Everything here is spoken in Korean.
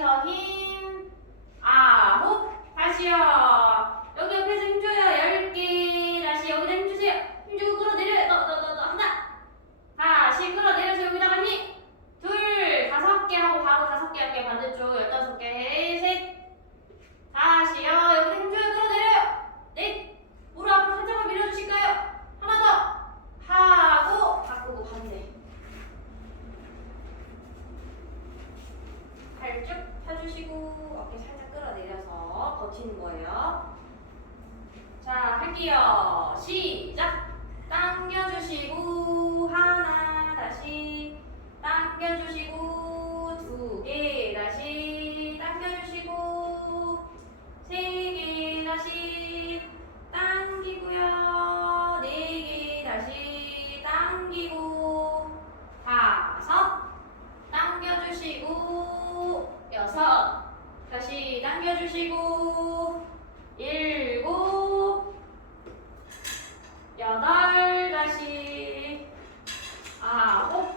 여기서 아홉 하시오. 고치는 거예요. 자, 할게요. 시 남겨주시고 일곱 여덟 다시 아홉.